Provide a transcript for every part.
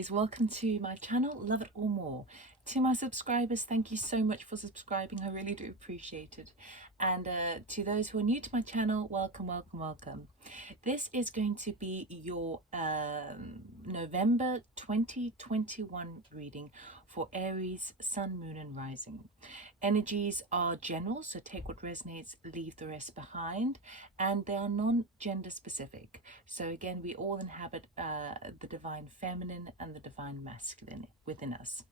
Aries, welcome to my channel, Love It or More. To my subscribers, thank you so much for subscribing, I really do appreciate it. And to those who are new to my channel, welcome, welcome, welcome. This is going to be your November 2021 reading for Aries, Sun, Moon and Rising. Energies are general, so take what resonates, leave the rest behind, and they are non-gender specific. So again, we all inhabit the divine feminine and the divine masculine within us.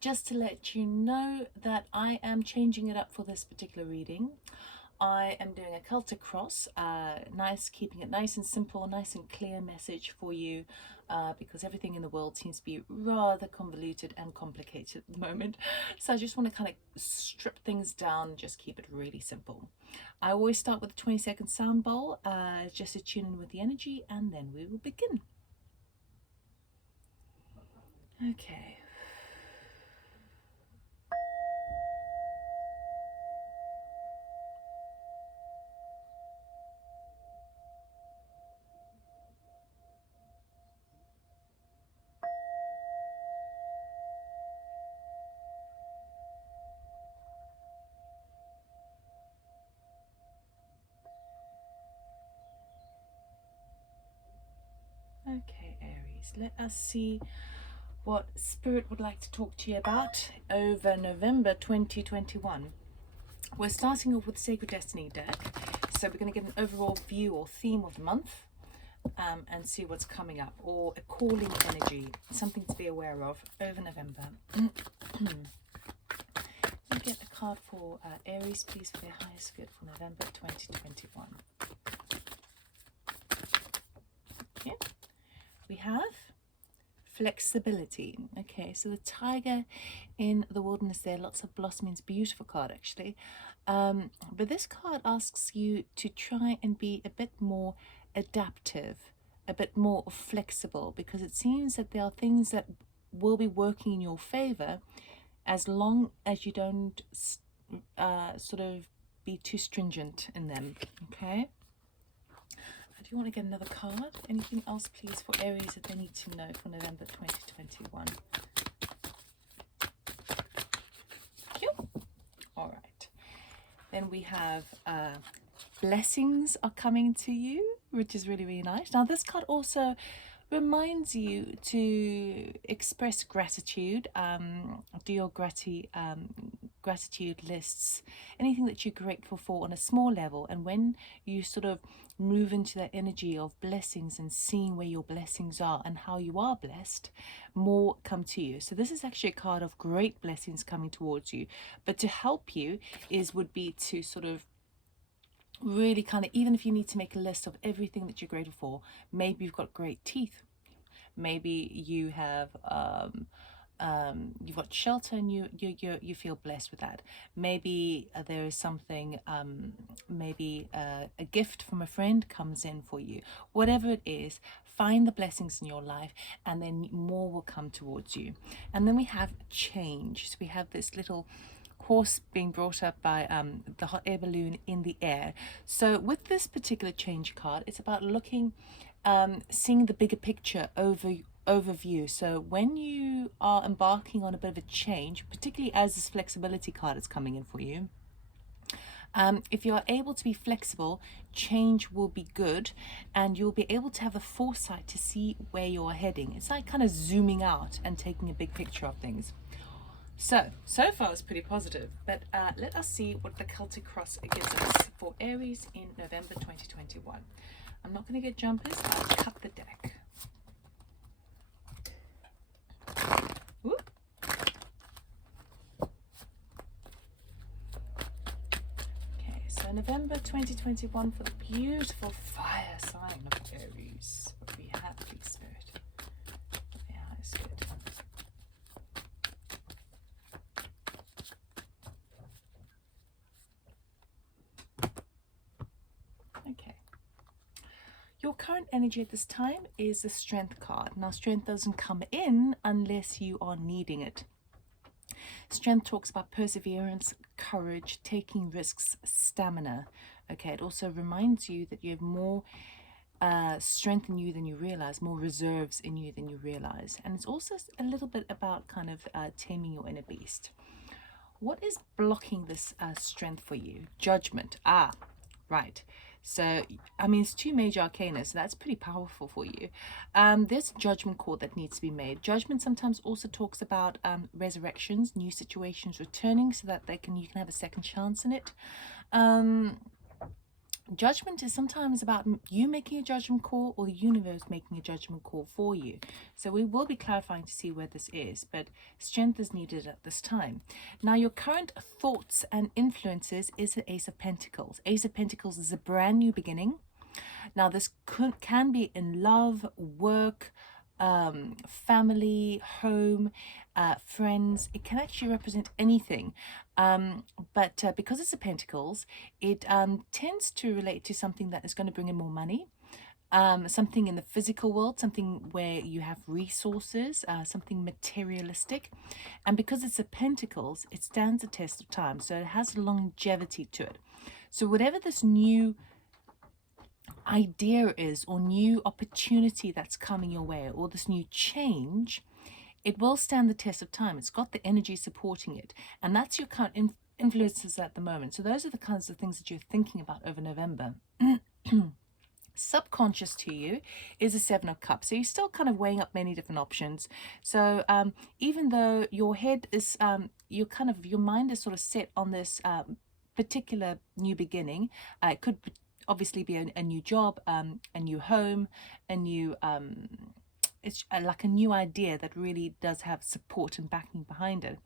Just to let you know that I am changing it up for this particular reading. I am doing a Celtic cross, keeping it nice and simple, nice and clear message for you, because everything in the world seems to be rather convoluted and complicated at the moment. So I just want to kind of strip things down and just keep it really simple. I always start with a 20-second sound bowl, just to tune in with the energy, and then we will begin. Okay. Okay, Aries, let us see what Spirit would like to talk to you about over November 2021. We're starting off with Sacred Destiny deck, so we're going to get an overall view or theme of the month, and see what's coming up, or a calling energy, something to be aware of over November. Let me get a card for Aries, please, for their highest good for November 2021. Okay. We have flexibility. Okay, so the tiger in the wilderness there, lots of blossoming, beautiful card actually. But this card asks you to try and be a bit more adaptive, a bit more flexible, because it seems that there are things that will be working in your favor as long as you don't sort of be too stringent in them. Okay. Do you want to get another card? Anything else, please, for Aries that they need to know for November 2021? All right. Then we have blessings are coming to you, which is really, really nice. Now, this card also reminds you to express gratitude, do your gratitude lists, anything that you're grateful for on a small level. And when you sort of move into that energy of blessings and seeing where your blessings are and how you are blessed, more come to you. So this is actually a card of great blessings coming towards you. But to help you would be to sort of really kind of, even if you need to make a list of everything that you're grateful for, maybe you've got great teeth, maybe you have you've got shelter and you feel blessed with that. Maybe there is something, maybe a gift from a friend comes in for you. Whatever it is, find the blessings in your life, and then more will come towards you. And then we have change. So we have this little horse being brought up by the hot air balloon in the air. So with this particular change card, it's about looking, seeing the bigger picture overview. So when you are embarking on a bit of a change, particularly as this flexibility card is coming in for you, if you are able to be flexible, change will be good, and you'll be able to have the foresight to see where you're heading. It's like kind of zooming out and taking a big picture of things. So far it's pretty positive, but let us see what the Celtic cross gives us for Aries in November 2021. I'm not going to get jumpers, I'll cut the deck. Ooh. Okay, so November 2021 for the beautiful fire sign of Aries. What we have, please, Spirit. Yeah, it's good. Okay. Your current energy at this time is the Strength card. Now, Strength doesn't come in unless you are needing it. Strength talks about perseverance, courage, taking risks, stamina. Okay, it also reminds you that you have more strength in you than you realize, more reserves in you than you realize. And it's also a little bit about kind of taming your inner beast. What is blocking this strength for you? Judgment. Ah, right. So, I mean, it's two major arcana, so that's pretty powerful for you. There's a judgment call that needs to be made. Judgment sometimes also talks about resurrections, new situations returning, so that you can have a second chance in it. Judgment is sometimes about you making a judgment call or the universe making a judgment call for you. So we will be clarifying to see where this is, but strength is needed at this time. Now, your current thoughts and influences is the Ace of Pentacles. Ace of Pentacles is a brand new beginning. Now, this can be in love, work, family, home, friends. It can actually represent anything. But because it's a Pentacles, it tends to relate to something that is going to bring in more money. Something in the physical world, something where you have resources, something materialistic. And because it's a Pentacles, it stands the test of time. So it has longevity to it. So whatever this new idea is, or new opportunity that's coming your way, or this new change, it will stand the test of time. It's got the energy supporting it. And that's your current influences at the moment. So those are the kinds of things that you're thinking about over November. Subconscious to you is a Seven of Cups. So you're still kind of weighing up many different options. So even though your head is, your mind is sort of set on this particular new beginning, it could obviously be a new job, a new home, a new it's like a new idea that really does have support and backing behind it.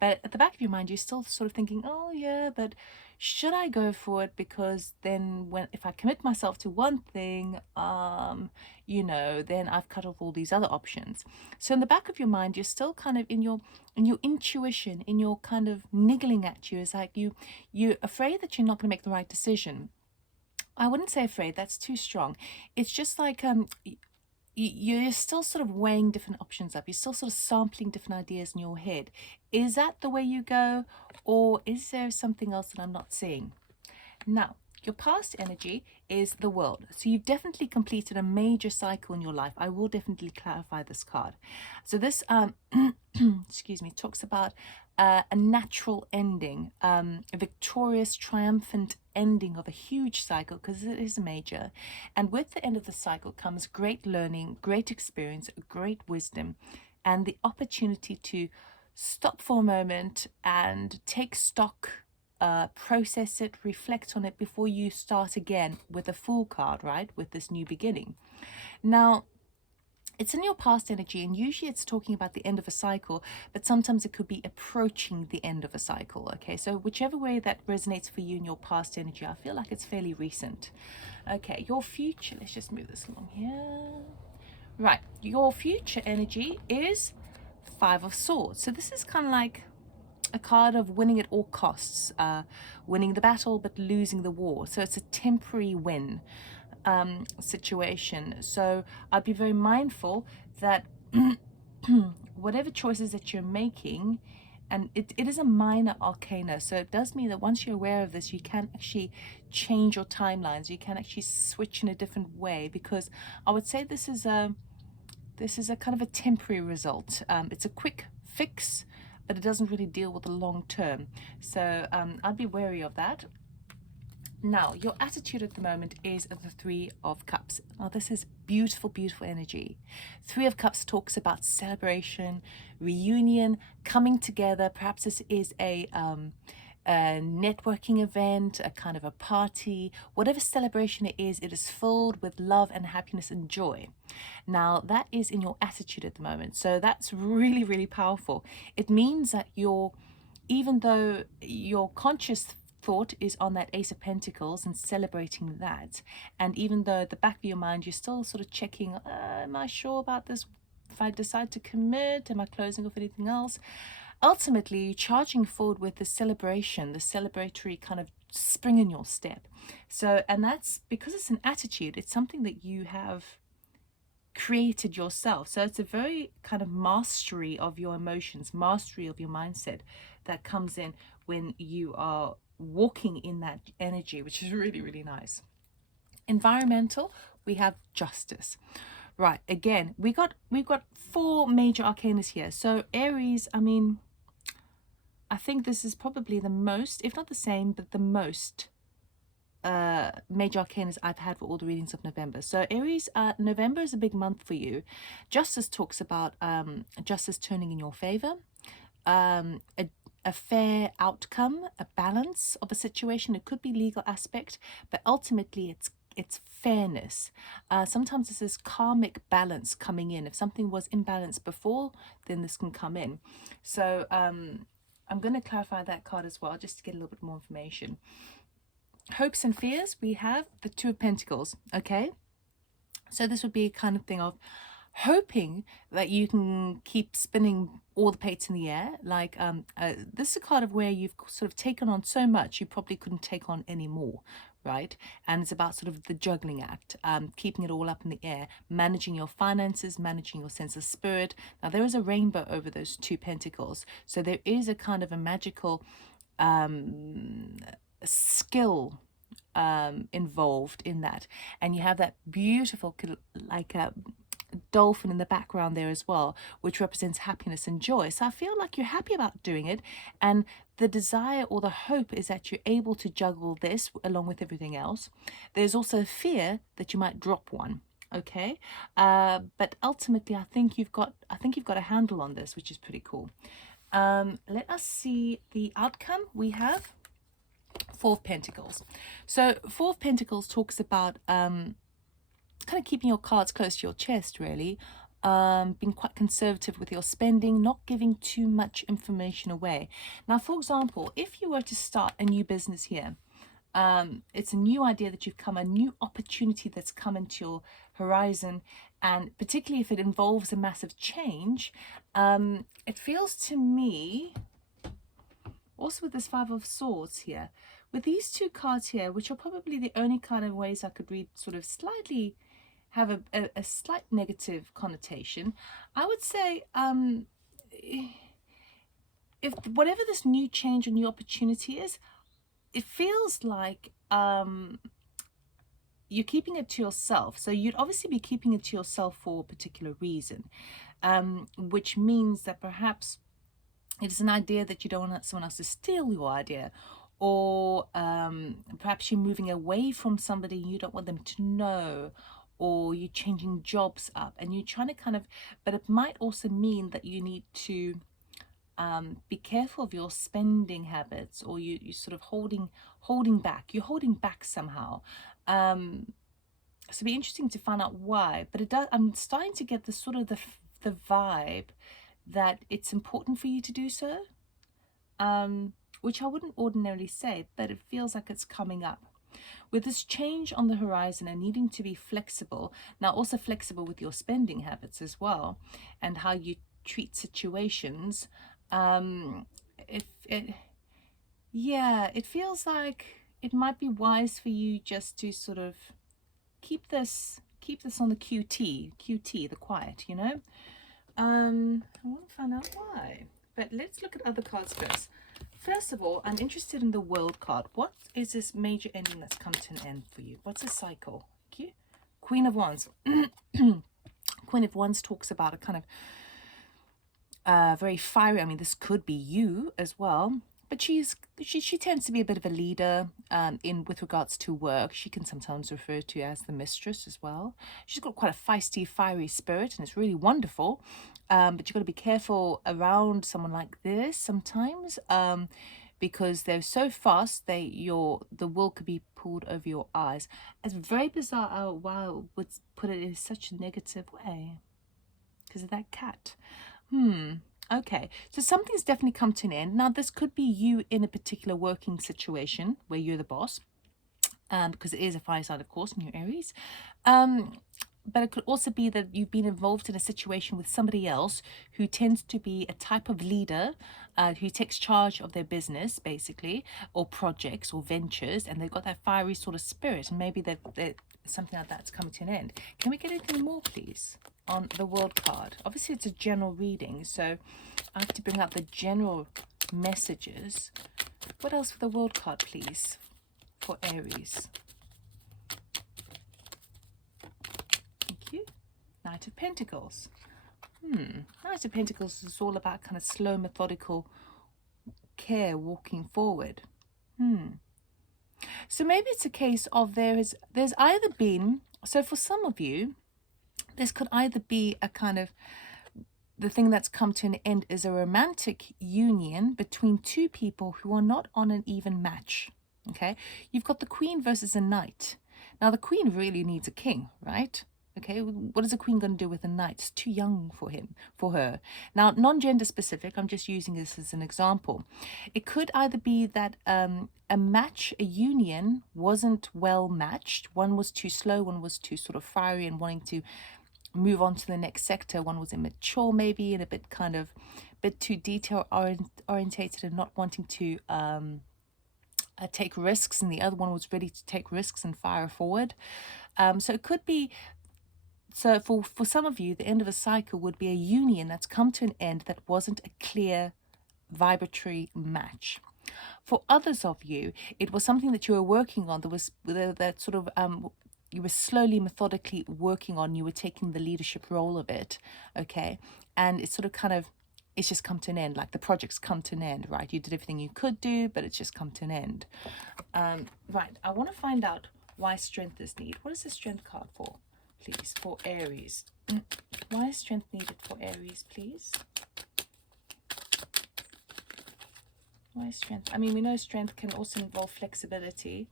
But at the back of your mind, you're still sort of thinking, oh yeah, but should I go for it? Because then if I commit myself to one thing, then I've cut off all these other options. So in the back of your mind, you're still kind of in your intuition, in your kind of niggling at you. It's like you're afraid that you're not going to make the right decision. I wouldn't say afraid, that's too strong. It's just like you're still sort of weighing different options up. You're still sort of sampling different ideas in your head. Is that the way you go, or is there something else that I'm not seeing? Now, your past energy is the World. So you've definitely completed a major cycle in your life. I will definitely clarify this card. So this, excuse me, talks about a natural ending, a victorious, triumphant ending of a huge cycle, because it is a major. And with the end of the cycle comes great learning, great experience, great wisdom, and the opportunity to stop for a moment and take stock, process it, reflect on it before you start again with a Fool card, right? With this new beginning. Now, it's in your past energy, and usually it's talking about the end of a cycle, but sometimes it could be approaching the end of a cycle. Okay, so whichever way that resonates for you in your past energy, I feel like it's fairly recent. Okay, your future, let's just move this along here. Right, your future energy is Five of Swords. So this is kind of like a card of winning at all costs, winning the battle but losing the war. So it's a temporary win situation. So I'd be very mindful that whatever choices that you're making, and it is a minor arcana, so it does mean that once you're aware of this, you can actually change your timelines. You can actually switch in a different way, because I would say this is a kind of a temporary result. It's a quick fix, but it doesn't really deal with the long term. So I'd be wary of that. Now, your attitude at the moment is the Three of Cups. Now, this is beautiful, beautiful energy. Three of Cups talks about celebration, reunion, coming together. Perhaps this is a networking event, a kind of a party. Whatever celebration it is filled with love and happiness and joy. Now, that is in your attitude at the moment. So that's really, really powerful. It means that even though your conscious thought is on that Ace of Pentacles and celebrating that, and even though at the back of your mind you're still sort of checking, am I sure about this? If I decide to commit, am I closing off anything else? Ultimately, you're charging forward with the celebration, the celebratory kind of spring in your step. So, and that's because it's an attitude, it's something that you have created yourself. So it's a very kind of mastery of your emotions, mastery of your mindset that comes in when you are walking in that energy, which is really, really nice. Environmental, we have justice. Right, again, we've got 4 major arcanas here. So Aries, I mean, I think this is probably the most, if not the same, but the most major arcanas I've had for all the readings of November. So Aries, November is a big month for you. Justice talks about justice turning in your favor, a fair outcome, a balance of a situation. It could be legal aspect, but ultimately it's fairness. Sometimes this is karmic balance coming in. If something was imbalanced before, then this can come in. So I'm going to clarify that card as well, just to get a little bit more information. Hopes and fears, we have the Two of Pentacles. Okay, so this would be a kind of thing of hoping that you can keep spinning all the plates in the air. Like this is a card of where you've sort of taken on so much you probably couldn't take on anymore, right? And it's about sort of the juggling act, keeping it all up in the air, managing your finances, managing your sense of spirit. Now there is a rainbow over those 2 pentacles, so there is a kind of a magical skill involved in that, and you have that beautiful like a dolphin in the background there as well, which represents happiness and joy. So I feel like you're happy about doing it, and the desire or the hope is that you're able to juggle this along with everything else. There's also fear that you might drop one. Okay, but ultimately I think you've got a handle on this, which is pretty cool. Let us see the outcome. We have 4 of Pentacles. So 4 of Pentacles talks about kind of keeping your cards close to your chest, really. Being quite conservative with your spending, not giving too much information away. Now, for example, if you were to start a new business here, it's a new idea that you've come, a new opportunity that's come into your horizon, and particularly if it involves a massive change, it feels to me, also with this 5 of Swords here, with these 2 cards here, which are probably the only kind of ways I could read sort of slightly have a slight negative connotation, I would say if whatever this new change or new opportunity is, it feels like you're keeping it to yourself. So you'd obviously be keeping it to yourself for a particular reason, which means that perhaps it is an idea that you don't want someone else to steal your idea, or perhaps you're moving away from somebody you don't want them to know, or you're changing jobs up and you're trying to kind of, but it might also mean that you need to be careful of your spending habits, or you sort of holding back. You're holding back somehow. So it'd be interesting to find out why, but it does, I'm starting to get the sort of the vibe that it's important for you to do so, which I wouldn't ordinarily say, but it feels like it's coming up. With this change on the horizon and needing to be flexible, now also flexible with your spending habits as well, and how you treat situations, it feels like it might be wise for you just to sort of keep this on the QT, the quiet, you know. I want to find out why, but let's look at other cards first. First of all, I'm interested in the World card. What is this major ending that's come to an end for you? What's a cycle? Thank you. Queen of Wands. Queen of Wands talks about a kind of very fiery, I mean, this could be you as well, but she tends to be a bit of a leader with regards to work. She can sometimes refer to as the mistress as well. She's got quite a feisty, fiery spirit, and it's really wonderful. But you've got to be careful around someone like this sometimes, because they're so fast, the wool could be pulled over your eyes. It's very bizarre how I would put it in such a negative way because of that cat. Okay, so something's definitely come to an end. Now, this could be you in a particular working situation where you're the boss, because it is a fire sign, of course, in your Aries. But it could also be that you've been involved in a situation with somebody else who tends to be a type of leader, who takes charge of their business, basically, or projects or ventures, and they've got that fiery sort of spirit, and maybe something like that's coming to an end. Can we get anything more, please, on the World card? Obviously, it's a general reading, so I have to bring up the general messages. What else for the World card, please, for Aries? Knight of Pentacles. Knight of Pentacles is all about kind of slow, methodical care, walking forward. So maybe it's a case of there's either been, so for some of you, this could either be a kind of, the thing that's come to an end is a romantic union between two people who are not on an even match. Okay, you've got the Queen versus a Knight. Now the Queen really needs a king, right? Okay, what is a queen going to do with a knight? It's too young for him, for her. Now, non-gender specific, I'm just using this as an example. It could either be that a match, a union, wasn't well matched. One was too slow, one was too sort of fiery and wanting to move on to the next sector. One was immature maybe and a bit kind of, bit too detail orientated and not wanting to take risks, and the other one was ready to take risks and fire forward. So it could be, so for some of you, the end of a cycle would be a union that's come to an end that wasn't a clear vibratory match. For others of you, it was something that you were working on. There was that sort of you were slowly, methodically working on. You were taking the leadership role of it, okay? And it's sort of kind of, it's just come to an end. Like the project's come to an end, right? You did everything you could do, but it's just come to an end. Right, I want to find out why strength is needed. What is the strength card for, please, for Aries? Why is strength needed for Aries, please? Why is strength? I mean, we know strength can also involve flexibility.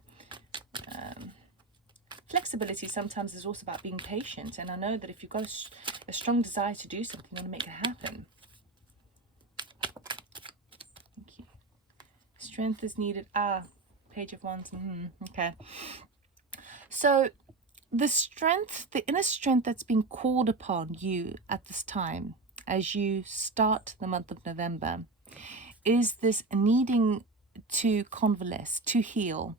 Flexibility sometimes is also about being patient. And I know that if you've got a strong desire to do something, you want to make it happen. Thank you. Strength is needed. Page of Wands. Okay. So the strength, the inner strength that's being called upon you at this time, as you start the month of November, is this needing to convalesce, to heal.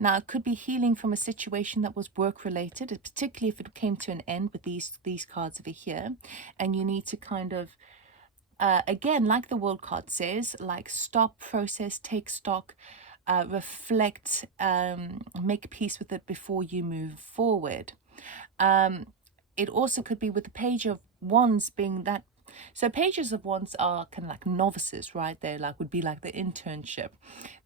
Now, it could be healing from a situation that was work-related, particularly if it came to an end with these cards over here, and you need to kind of, again, like the World card says, like stop, process, take stock, reflect, make peace with it before you move forward. It also could be with the Page of Wands being that. So pages of wands are kind of like novices, right? They like would be like the internship.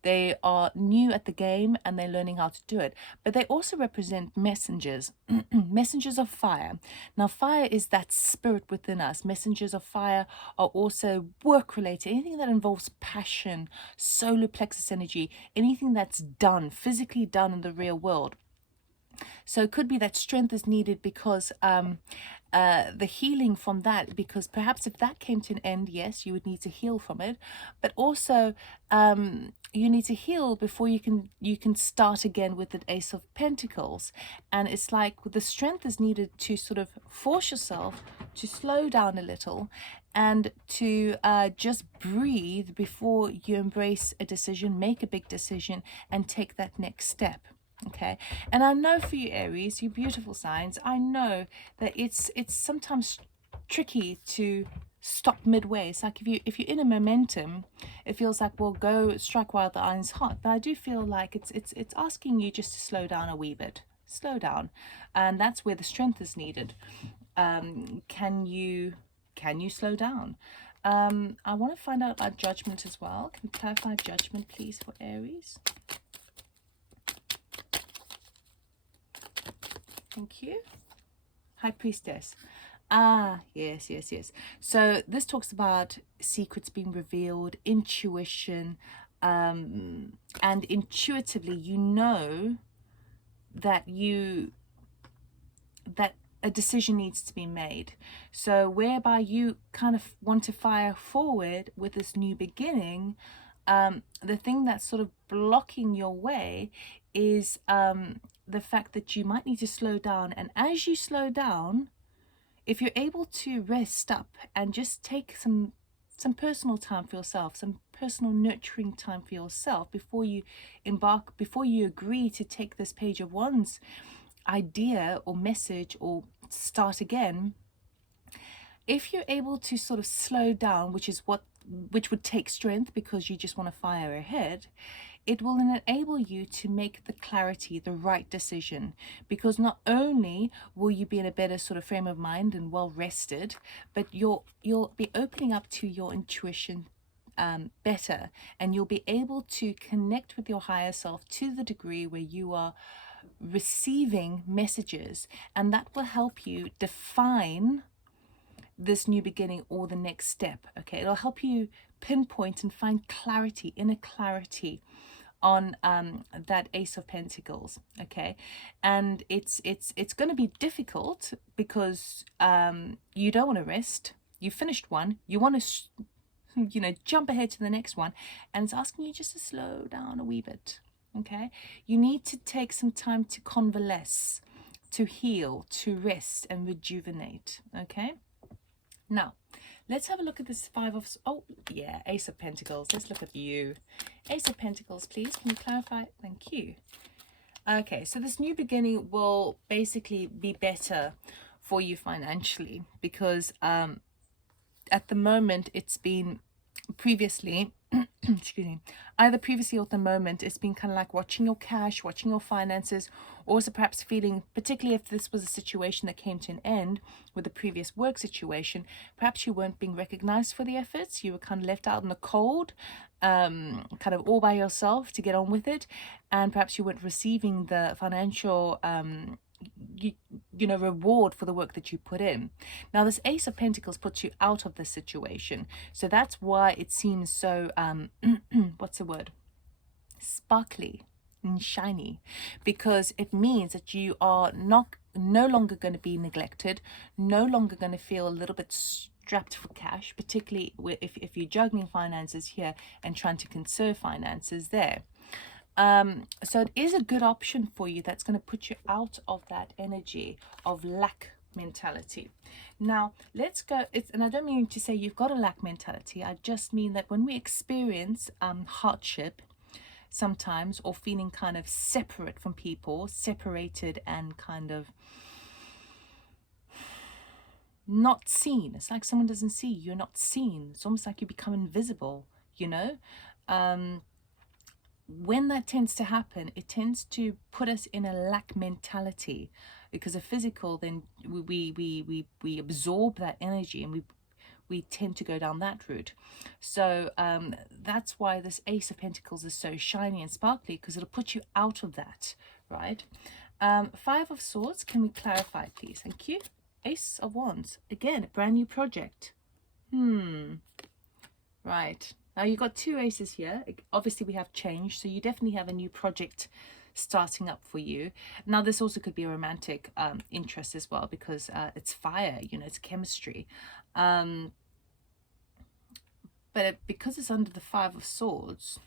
They are new at the game and they're learning how to do it. But they also represent messengers, messengers of fire. Now, fire is that spirit within us. Messengers of fire are also work related. Anything that involves passion, solar plexus energy, anything that's done, physically done in the real world. So it could be that strength is needed because the healing from that, because perhaps if that came to an end, yes, you would need to heal from it, but also you need to heal before you can start again with the Ace of Pentacles. And it's like the strength is needed to sort of force yourself to slow down a little and to just breathe before you embrace a decision, make a big decision, and take that next step. Okay, and I know for you Aries, you beautiful signs, I know that it's sometimes tricky to stop midway. It's like if you're in a momentum, it feels like, well, go strike while the iron's hot. But I do feel like it's asking you just to slow down a wee bit, slow down, and that's where the strength is needed. Can you slow down? I want to find out about judgment as well. Can we clarify judgment, please, for Aries? Thank you. High Priestess. Yes. So this talks about secrets being revealed, intuition, and intuitively you know that a decision needs to be made. So whereby you kind of want to fire forward with this new beginning, the thing that's sort of blocking your way is the fact that you might need to slow down. And as you slow down, if you're able to rest up and just take some personal time for yourself, some personal nurturing time for yourself before you embark, before you agree to take this Page of Wands idea or message or start again, if you're able to sort of slow down, which would take strength because you just want to fire ahead, it will enable you to make the clarity, the right decision, because not only will you be in a better sort of frame of mind and well rested, but you'll be opening up to your intuition better, and you'll be able to connect with your higher self to the degree where you are receiving messages, and that will help you define this new beginning or the next step. Okay, it'll help you pinpoint and find clarity, inner clarity on that Ace of Pentacles. Okay, and it's going to be difficult because you don't want to rest. You finished one, you want to jump ahead to the next one, and it's asking you just to slow down a wee bit. Okay, you need to take some time to convalesce, to heal, to rest and rejuvenate. Okay, now let's have a look at this Ace of Pentacles. Let's look at you. Ace of Pentacles, please. Can you clarify? Thank you. Okay, so this new beginning will basically be better for you financially, because at the moment it's been previously excuse me, either previously or at the moment it's been kind of like watching your cash, watching your finances, or also perhaps feeling, particularly if this was a situation that came to an end with the previous work situation, perhaps you weren't being recognized for the efforts. You were kind of left out in the cold, kind of all by yourself to get on with it, and perhaps you weren't receiving the financial reward for the work that you put in. Now this Ace of Pentacles puts you out of this situation, so that's why it seems so what's the word, sparkly and shiny, because it means that you are no longer going to be neglected, no longer going to feel a little bit strapped for cash, particularly if you're juggling finances here and trying to conserve finances there. So it is a good option for you that's going to put you out of that energy of lack mentality. Now let's go, and I don't mean to say you've got a lack mentality, I just mean that when we experience hardship sometimes, or feeling kind of separate from people, separated and kind of not seen, it's like someone doesn't see you, you're not seen, it's almost like you become invisible, when that tends to happen, it tends to put us in a lack mentality, because a physical, then we absorb that energy, and we tend to go down that route. So that's why this Ace of Pentacles is so shiny and sparkly, because it'll put you out of that, right? Five of Swords, can we clarify, please? Thank you. Ace of Wands, again, a brand new project. Right. Now you've got two aces here. Obviously we have change, so you definitely have a new project starting up for you. Now this also could be a romantic interest as well, because it's fire, it's chemistry. But because it's under the Five of Swords,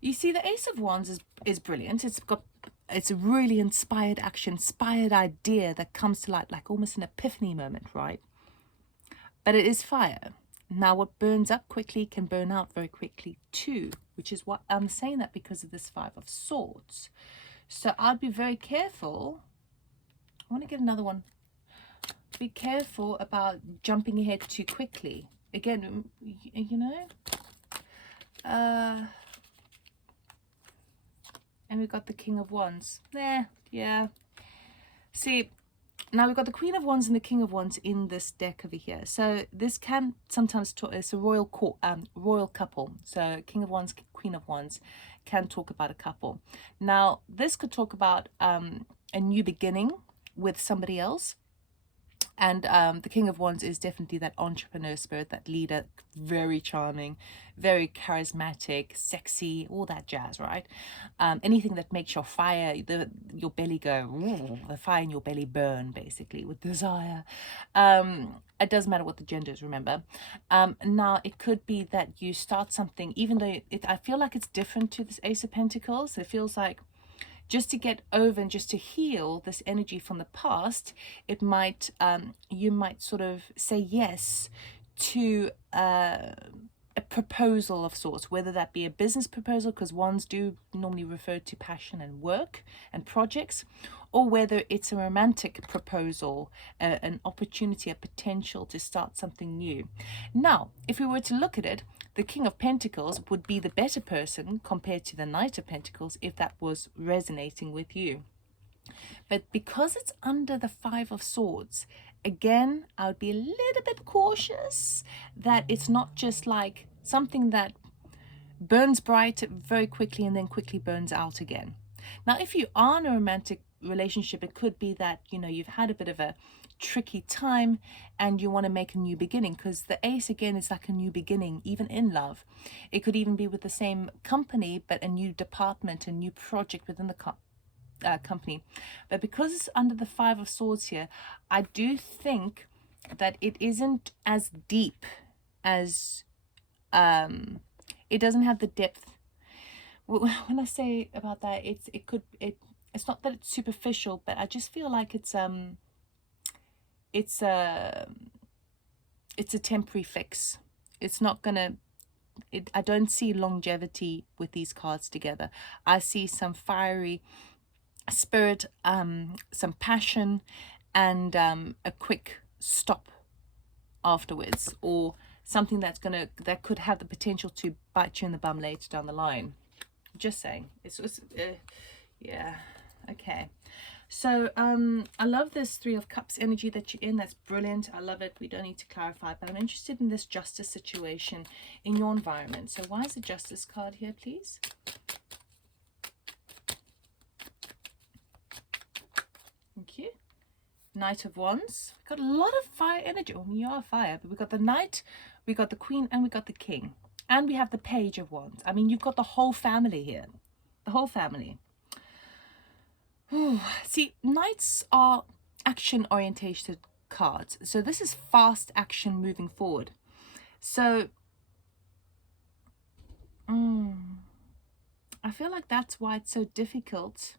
you see the Ace of Wands is brilliant. It's a really inspired action, inspired idea that comes to light, like almost an epiphany moment, right? But it is fire. Now what burns up quickly can burn out very quickly too, which is what I'm saying, that because of this Five of Swords. So I'd be very careful. I want to get another one. Be careful about jumping ahead too quickly. Again, and we've got the King of Wands. Yeah. See, now we've got the Queen of Wands and the King of Wands in this deck over here. So this can sometimes talk, it's a royal couple. So King of Wands, Queen of Wands can talk about a couple. Now this could talk about a new beginning with somebody else. And the King of Wands is definitely that entrepreneur spirit, that leader, very charming, very charismatic, sexy, all that jazz, right? Anything that makes your fire, your belly go, the fire in your belly burn, basically, with desire. It doesn't matter what the gender is, remember. Now, it could be that you start something, even though I feel like it's different to this Ace of Pentacles. It feels like, just to get over and just to heal this energy from the past, it might you might sort of say yes to a proposal of sorts, whether that be a business proposal, because ones do normally refer to passion and work and projects, or whether it's a romantic proposal, an opportunity, a potential to start something new. Now, if we were to look at it, the King of Pentacles would be the better person compared to the Knight of Pentacles if that was resonating with you. But because it's under the Five of Swords, again, I would be a little bit cautious that it's not just like something that burns bright very quickly and then quickly burns out again. Now, if you are in a romantic relationship, it could be that, you know, you've had a bit of a tricky time and you want to make a new beginning, because the Ace again is like a new beginning, even in love. It could even be with the same company, but a new department, a new project within the company. But because it's under the Five of Swords here, I do think that it isn't as deep as it doesn't have the depth. When I say about that, it's not that it's superficial, but I just feel like it's a temporary fix. It's not gonna, I don't see longevity with these cards together. I see some fiery spirit, some passion, and a quick stop afterwards, or something that could have the potential to bite you in the bum later down the line. Just saying. Yeah, okay. So I love this Three of Cups energy that you're in. That's brilliant. I love it. We don't need to clarify, but I'm interested in this justice situation in your environment. So why is the Justice card here, please? Thank you. Knight of Wands. We've got a lot of fire energy. Well, you are fire, but we've got the Knight, we got the Queen, and we got the King. And we have the Page of Wands. I mean, you've got the whole family here. The whole family. Ooh. See, Knights are action-orientated cards. So this is fast action moving forward. So, I feel like that's why it's so difficult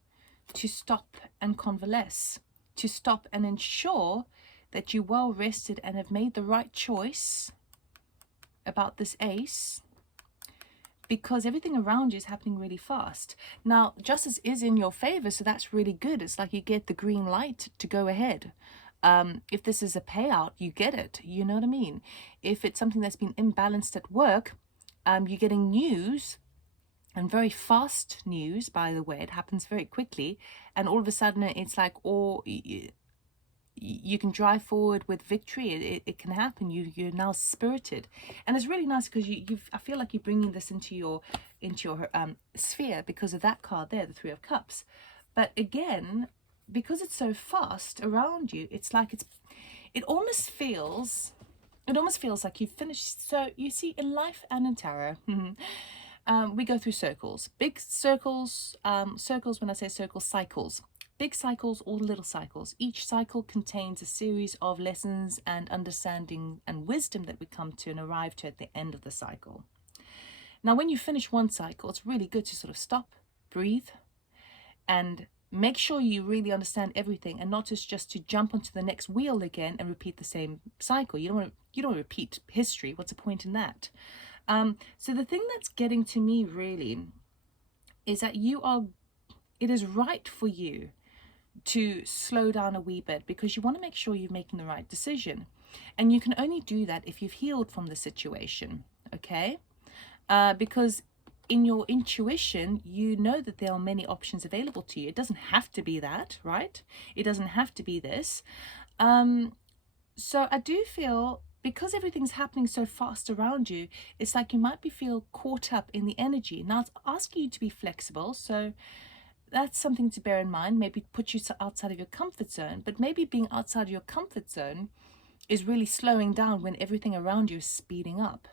to stop and convalesce. To stop and ensure that you're well rested and have made the right choice about this Ace, because everything around you is happening really fast. Now, justice is in your favor, so that's really good. It's like you get the green light to go ahead. If this is a payout, you get it. You know what I mean? If it's something that's been imbalanced at work, you're getting news, and very fast news, by the way. It happens very quickly, and all of a sudden it's like, or you can drive forward with victory. It can happen. You're now spirited, and it's really nice because I feel like you're bringing this into your sphere because of that card there, the Three of Cups. But again, because it's so fast around you, it's like it almost feels like you've finished. So you see, in life and in tarot, we go through circles, big circles, circles. When I say circles, cycles. Big cycles or little cycles. Each cycle contains a series of lessons and understanding and wisdom that we come to and arrive to at the end of the cycle. Now, when you finish one cycle, it's really good to sort of stop, breathe, and make sure you really understand everything, and not just to jump onto the next wheel again and repeat the same cycle. You don't want to repeat history. What's the point in that? So the thing that's getting to me really is that it is right for you to slow down a wee bit, because you want to make sure you're making the right decision, and you can only do that if you've healed from the situation. Okay, because in your intuition, you know that there are many options available to you. It doesn't have to be that, right? It doesn't have to be this. So I do feel, because everything's happening so fast around you, it's like you might feel caught up in the energy. Now, it's asking you to be flexible, so that's something to bear in mind. Maybe put you outside of your comfort zone, but maybe being outside of your comfort zone is really slowing down when everything around you is speeding up.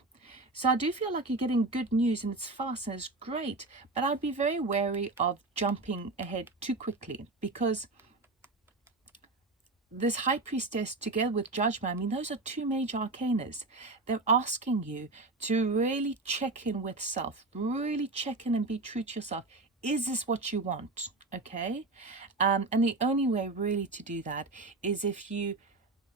So I do feel like you're getting good news, and it's fast and it's great, but I'd be very wary of jumping ahead too quickly, because this High Priestess together with Judgment, I mean, those are two major arcanas. They're asking you to really check in with self, really check in and be true to yourself. Is this what you want? Okay. And the only way really to do that is if you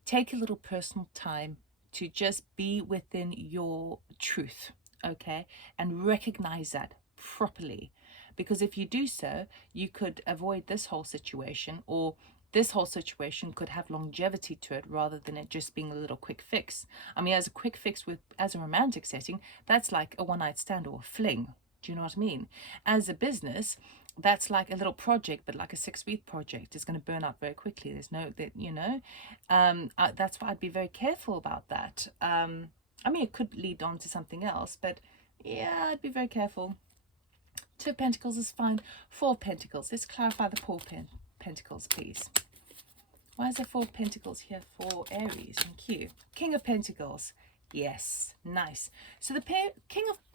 take a little personal time to just be within your truth. okay, and recognize that properly. Because if you do so, you could avoid this whole situation, or this whole situation could have longevity to it rather than it just being a little quick fix. I mean, as a quick fix as a romantic setting, that's like a one-night stand or a fling. Do you know what I mean? As a business, that's like a little project, but like a 6-week project is going to burn out very quickly. There's no, that, you know, that's why I'd be very careful about that. I mean, it could lead on to something else, but yeah, I'd be very careful. 2 of Pentacles is fine. 4 of Pentacles. Let's clarify the 4 Pentacles, please. Why is there 4 Pentacles here for Aries? Thank you. King of Pentacles. Yes, nice. So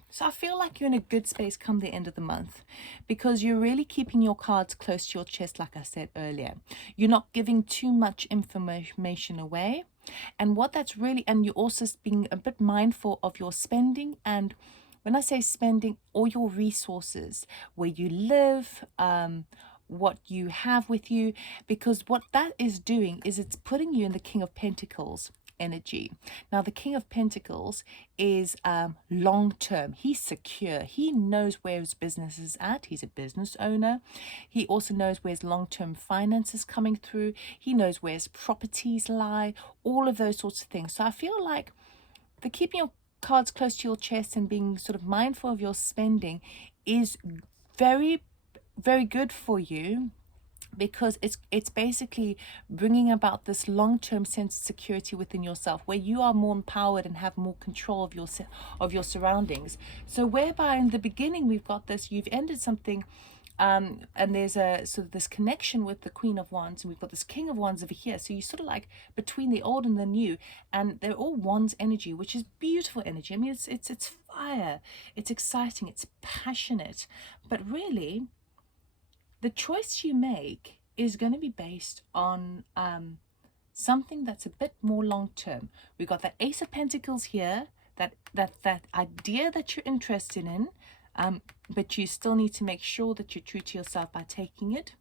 so I feel like you're in a good space come the end of the month, because you're really keeping your cards close to your chest, like I said earlier. You're not giving too much information away. And what that's really, and you're also being a bit mindful of your spending. And when I say spending, all your resources, where you live, what you have with you, because what that is doing is it's putting you in the King of Pentacles energy. Now, the King of Pentacles is long term. He's secure. He knows where his business is at. He's a business owner. He also knows where his long-term finances coming through. He knows where his properties lie, all of those sorts of things. So I feel like the keeping your cards close to your chest and being sort of mindful of your spending is very, very good for you, because it's basically bringing about this long-term sense of security within yourself, where you are more empowered and have more control of your surroundings. So whereby in the beginning we've got this, you've ended something, and there's a sort of this connection with the Queen of Wands, and we've got this King of Wands over here. So you're sort of like between the old and the new, and they're all Wands energy, which is beautiful energy. I mean, it's fire, it's exciting, it's passionate, but really the choice you make is going to be based on something that's a bit more long term. We've got the Ace of Pentacles here, that idea that you're interested in, but you still need to make sure that you're true to yourself by taking it.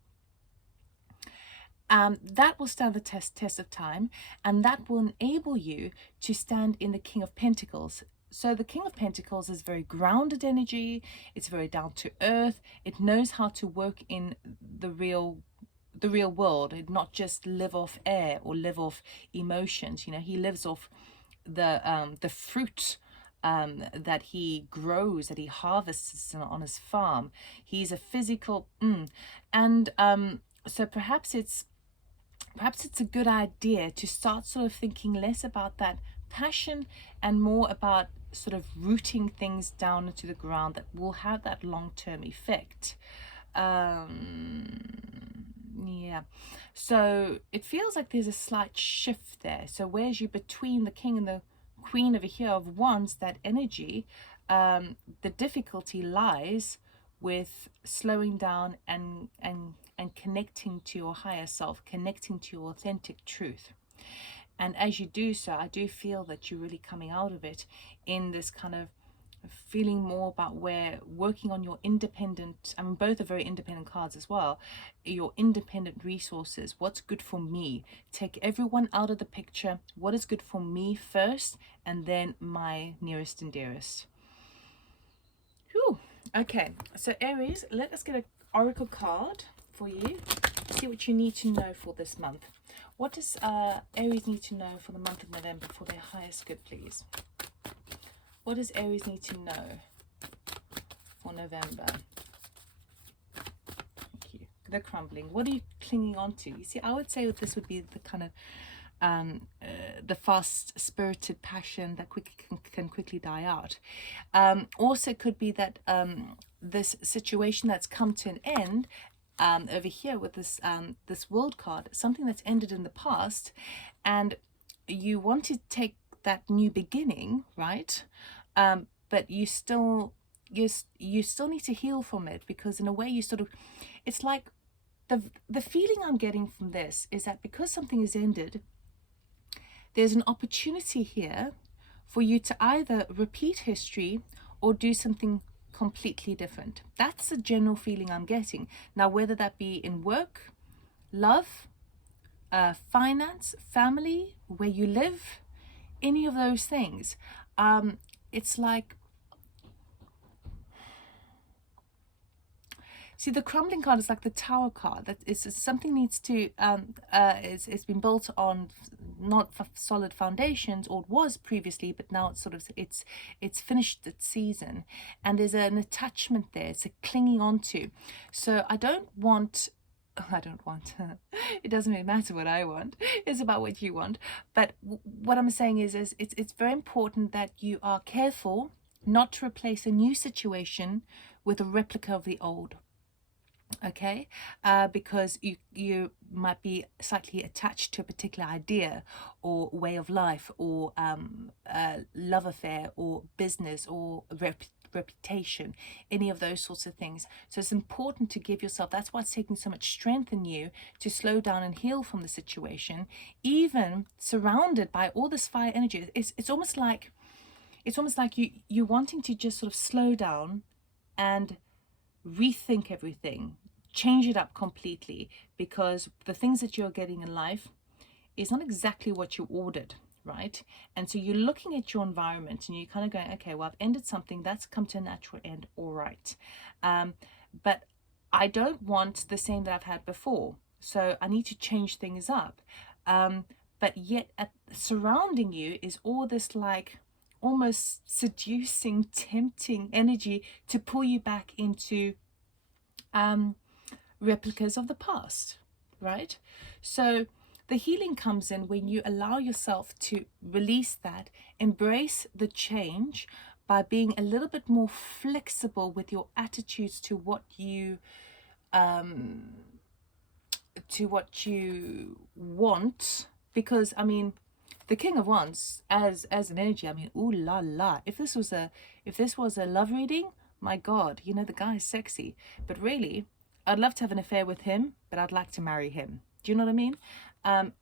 That will stand the test of time, and that will enable you to stand in the King of Pentacles. So the King of Pentacles is very grounded energy. It's very down to earth. It knows how to work in the real world, and not just live off air or live off emotions. You know, he lives off the fruit that he grows, that he harvests on his farm. He's a physical and so perhaps it's a good idea to start sort of thinking less about that passion and more about sort of rooting things down into the ground that will have that long-term effect. Yeah, so it feels like there's a slight shift there. So whereas you're between the King and the Queen over here of Wands, that energy, the difficulty lies with slowing down and connecting to your higher self, connecting to your authentic truth. And as you do so, I do feel that you're really coming out of it in this kind of feeling more about where working on your independent, I mean, both are very independent cards as well, your independent resources. What's good for me? Take everyone out of the picture. What is good for me first, and then my nearest and dearest. Whew. Okay, so Aries, let us get an oracle card for you. See what you need to know for this month. What does Aries need to know for the month of November for their highest good, please? What does Aries need to know for November? Thank you. They're crumbling. What are you clinging on to? You see, I would say that this would be the kind of the fast-spirited passion that can quickly die out. Also, it could be that this situation that's come to an end over here with this this World card, something that's ended in the past, and you want to take that new beginning, right? But you still need to heal from it, because in a way you sort of, it's like the feeling I'm getting from this is that because something is ended, there's an opportunity here for you to either repeat history or do something completely different. That's the general feeling I'm getting. Now, whether that be in work, love, finance, family, where you live, any of those things, it's like See, the crumbling card is like the Tower card. That is something needs to it's been built on not solid foundations, or it was previously, but now it's sort of it's finished its season, and there's an attachment there. It's a clinging onto. So I don't want. It doesn't really matter what I want. It's about what you want. But what I'm saying is it's very important that you are careful not to replace a new situation with a replica of the old. Okay, because you might be slightly attached to a particular idea or way of life, or love affair, or business, or reputation, any of those sorts of things. So it's important to give yourself, that's why it's taking so much strength in you to slow down and heal from the situation, even surrounded by all this fire energy. It's almost like you wanting to just sort of slow down and rethink everything, change it up completely, because the things that you're getting in life is not exactly what you ordered, right? And so you're looking at your environment and you're kind of going, okay, well, I've ended something that's come to a natural end, all right, but I don't want the same that I've had before, so I need to change things up. But yet surrounding you is all this like almost seducing, tempting energy to pull you back into replicas of the past, right? So the healing comes in when you allow yourself to release that, embrace the change by being a little bit more flexible with your attitudes to what you want. Because I mean, the King of Wands as an energy, I mean, ooh la la. If this was a love reading, my God, you know, the guy is sexy. But really, I'd love to have an affair with him, but I'd like to marry him. Do you know what I mean?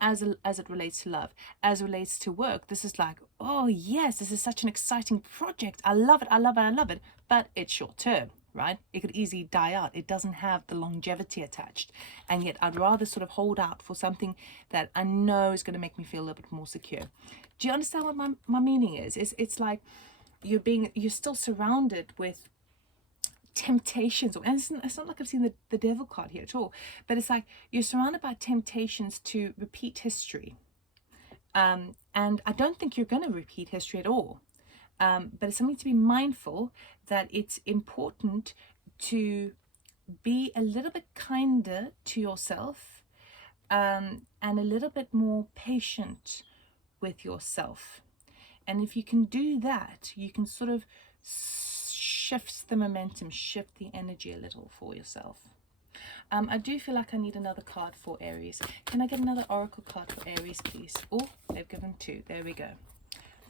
As it relates to love, as it relates to work, this is like, oh yes, this is such an exciting project. I love it, I love it, I love it. But it's short term, right? It could easily die out. It doesn't have the longevity attached. And yet I'd rather sort of hold out for something that I know is going to make me feel a little bit more secure. Do you understand what my meaning is? It's like you're still surrounded with temptations, and it's not like I've seen the devil card here at all, but it's like you're surrounded by temptations to repeat history, and I don't think you're going to repeat history at all, but it's something to be mindful that it's important to be a little bit kinder to yourself, and a little bit more patient with yourself. And if you can do that, you can sort of shift the momentum, shift the energy a little for yourself. I do feel like I need another card for Aries. Can I get another oracle card for Aries, please? Oh, they've given two. There we go.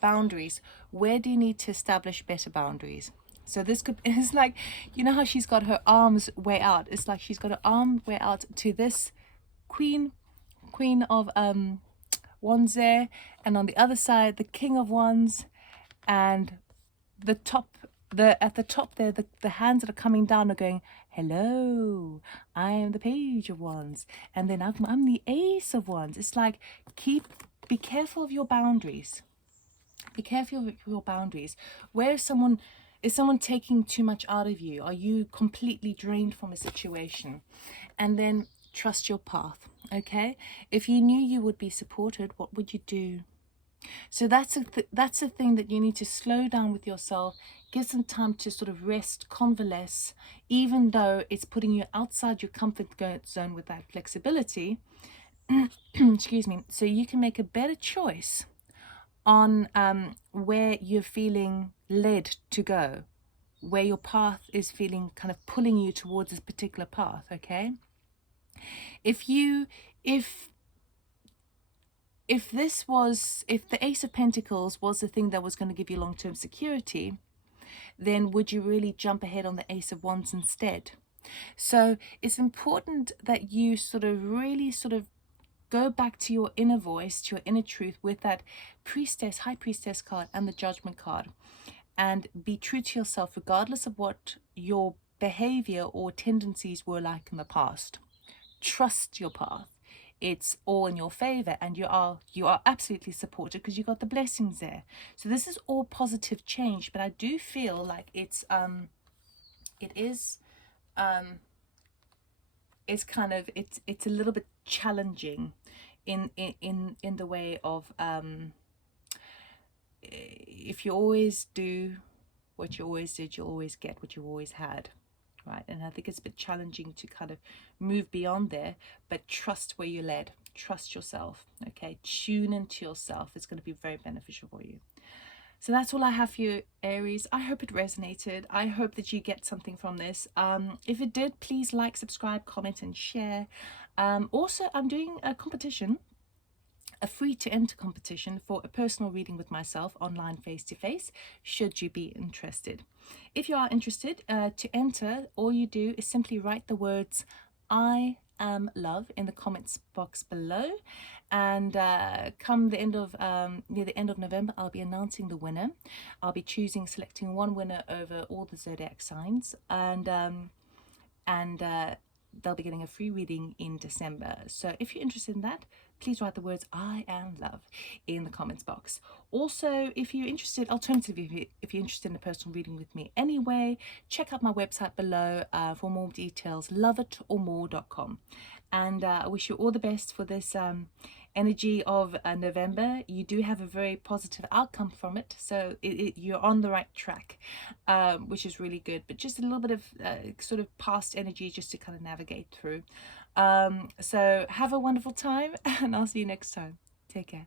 Boundaries. Where do you need to establish better boundaries? So this could, it's like, you know how she's got her arms way out. It's like she's got her arm way out to this Queen of Wands there, and on the other side the King of Wands, and the top, at the top there, the hands that are coming down are going, hello, I am the Page of Wands, and then I'm the Ace of Wands. It's like, be careful of your boundaries. Be careful of your boundaries. Where is someone taking too much out of you? Are you completely drained from a situation? And then trust your path. Okay, if you knew you would be supported, what would you do? So that's a thing that you need to slow down with yourself, give some time to sort of rest, convalesce, even though it's putting you outside your comfort zone with that flexibility. Excuse me. So you can make a better choice on where you're feeling led to go, where your path is feeling kind of pulling you towards this particular path. Okay, if the Ace of Pentacles was the thing that was going to give you long-term security, then would you really jump ahead on the Ace of Wands instead? So it's important that you sort of really sort of go back to your inner voice, to your inner truth, with that Priestess, High Priestess card and the Judgment card, and be true to yourself regardless of what your behavior or tendencies were like in the past. Trust your path. It's all in your favor, and you are absolutely supported because you got the blessings there. So this is all positive change, but I do feel like it is it's kind of, it's a little bit challenging in the way of if you always do what you always did, you'll always get what you always had, right? And I think it's a bit challenging to kind of move beyond there, but trust where you're led, trust yourself, okay? Tune into yourself. It's going to be very beneficial for you. So that's all I have for you, Aries. I hope it resonated. I hope that you get something from this. If it did, please like, subscribe, comment, and share. Also, I'm doing a competition, a free to enter competition for a personal reading with myself online face-to-face, should you be interested. If you are interested, to enter, all you do is simply write the words "I am love" in the comments box below, and come the end of near the end of November, I'll be announcing the winner. I'll be selecting one winner over all the zodiac signs, and they'll be getting a free reading in December. So if you're interested in that, please write the words "I am love" in the comments box. Also, if you're interested, alternatively, if you're interested in a personal reading with me anyway, check out my website below for more details, loveitormore.com. And I wish you all the best for this energy of November. You do have a very positive outcome from it, so you're on the right track, which is really good, but just a little bit of sort of past energy just to kind of navigate through. So have a wonderful time, and I'll see you next time. Take care.